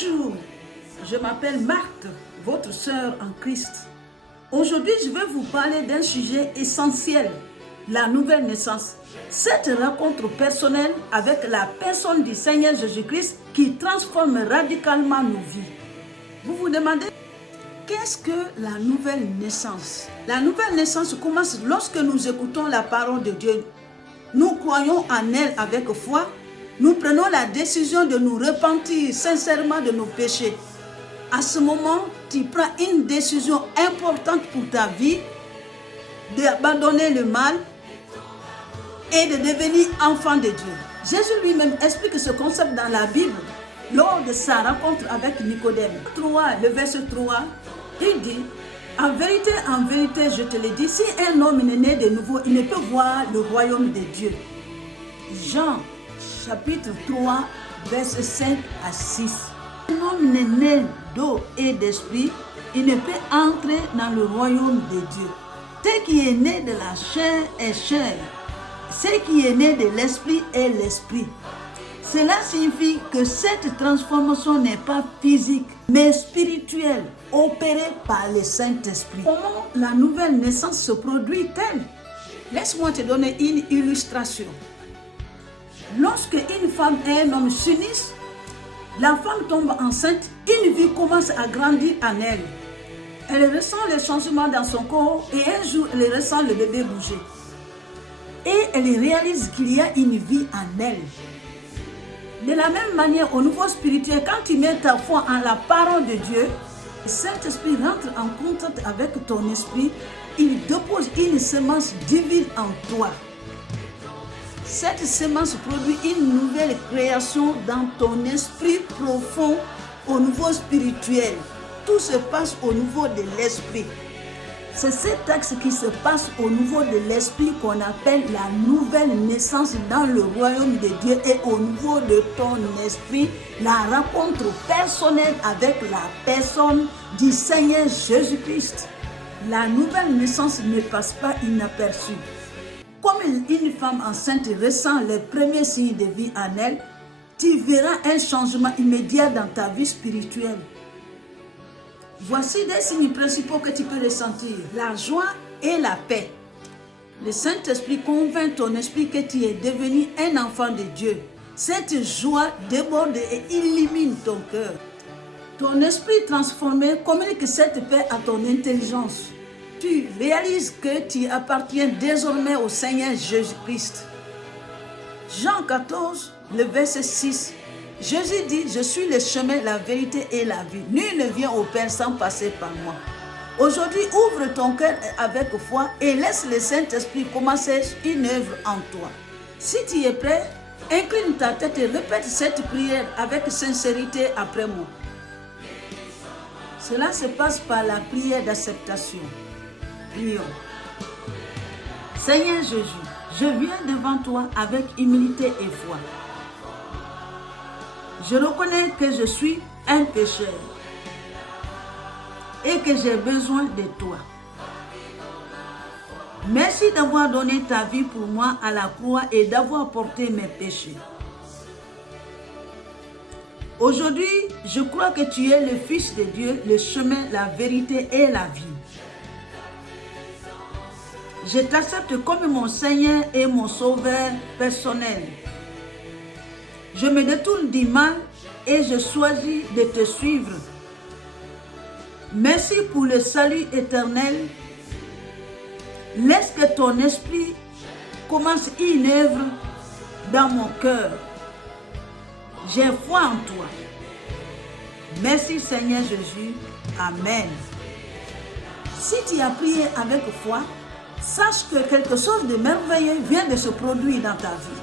Bonjour, je m'appelle Marthe, votre sœur en Christ. Aujourd'hui, je vais vous parler d'un sujet essentiel, la nouvelle naissance. Cette rencontre personnelle avec la personne du Seigneur Jésus-Christ qui transforme radicalement nos vies. Vous vous demandez, qu'est-ce que la nouvelle naissance? La nouvelle naissance commence lorsque nous écoutons la parole de Dieu. Nous croyons en elle avec foi. Nous prenons la décision de nous repentir sincèrement de nos péchés. À ce moment, tu prends une décision importante pour ta vie, d'abandonner le mal et de devenir enfant de Dieu. Jésus lui-même explique ce concept dans la Bible lors de sa rencontre avec Nicodème. Le verset 3, il dit, en vérité, je te le dis, si un homme est né de nouveau, il ne peut voir le royaume de Dieu. Jean chapitre 3, versets 5 à 6. Un homme n'est né d'eau et d'esprit, il ne peut entrer dans le royaume de Dieu. Ce qui est né de la chair est chair. Ce qui est né de l'esprit est l'esprit. Cela signifie que cette transformation n'est pas physique, mais spirituelle, opérée par le Saint-Esprit. Comment la nouvelle naissance se produit-elle? Laisse-moi te donner une illustration. Lorsque une femme et un homme s'unissent, la femme tombe enceinte, une vie commence à grandir en elle. Elle ressent les changements dans son corps et un jour, elle ressent le bébé bouger. Et elle réalise qu'il y a une vie en elle. De la même manière, au niveau spirituel, quand tu mets ta foi en la parole de Dieu, le Saint-Esprit rentre en contact avec ton esprit, il dépose une semence divine en toi. Cette semence produit une nouvelle création dans ton esprit profond au niveau spirituel. Tout se passe au niveau de l'esprit. C'est cet axe qui se passe au niveau de l'esprit qu'on appelle la nouvelle naissance dans le royaume de Dieu et au niveau de ton esprit, la rencontre personnelle avec la personne du Seigneur Jésus-Christ. La nouvelle naissance ne passe pas inaperçue. Comme une femme enceinte ressent les premiers signes de vie en elle, tu verras un changement immédiat dans ta vie spirituelle. Voici des signes principaux que tu peux ressentir. La joie et la paix. Le Saint-Esprit convainc ton esprit que tu es devenu un enfant de Dieu. Cette joie déborde et illumine ton cœur. Ton esprit transformé communique cette paix à ton intelligence. Tu réalises que tu appartiens désormais au Seigneur Jésus-Christ. Jean 14, le verset 6. Jésus dit, je suis le chemin, la vérité et la vie. Nul ne vient au Père sans passer par moi. Aujourd'hui, ouvre ton cœur avec foi et laisse le Saint-Esprit commencer une œuvre en toi. Si tu es prêt, incline ta tête et répète cette prière avec sincérité après moi. Cela se passe par la prière d'acceptation. Prions. Seigneur Jésus, je viens devant toi avec humilité et foi. Je reconnais que je suis un pécheur et que j'ai besoin de toi. Merci d'avoir donné ta vie pour moi à la croix et d'avoir porté mes péchés. Aujourd'hui, je crois que tu es le Fils de Dieu, le chemin, la vérité et la vie. Je t'accepte comme mon Seigneur et mon Sauveur personnel. Je me détourne du mal et je choisis de te suivre. Merci pour le salut éternel. Laisse que ton esprit commence une œuvre dans mon cœur. J'ai foi en toi. Merci Seigneur Jésus. Amen. Si tu as prié avec foi, sache que quelque chose de merveilleux vient de se produire dans ta vie.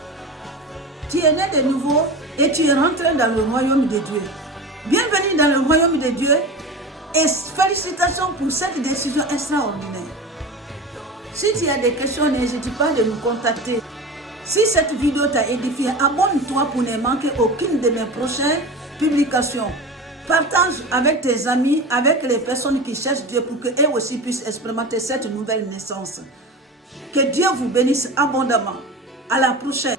Tu es né de nouveau et tu es rentré dans le royaume de Dieu. Bienvenue dans le royaume de Dieu et félicitations pour cette décision extraordinaire. Si tu as des questions, n'hésite pas de nous contacter. Si cette vidéo t'a édifié, abonne-toi pour ne manquer aucune de mes prochaines publications. Partage avec tes amis, avec les personnes qui cherchent Dieu pour qu'eux aussi puissent expérimenter cette nouvelle naissance. Que Dieu vous bénisse abondamment. À la prochaine.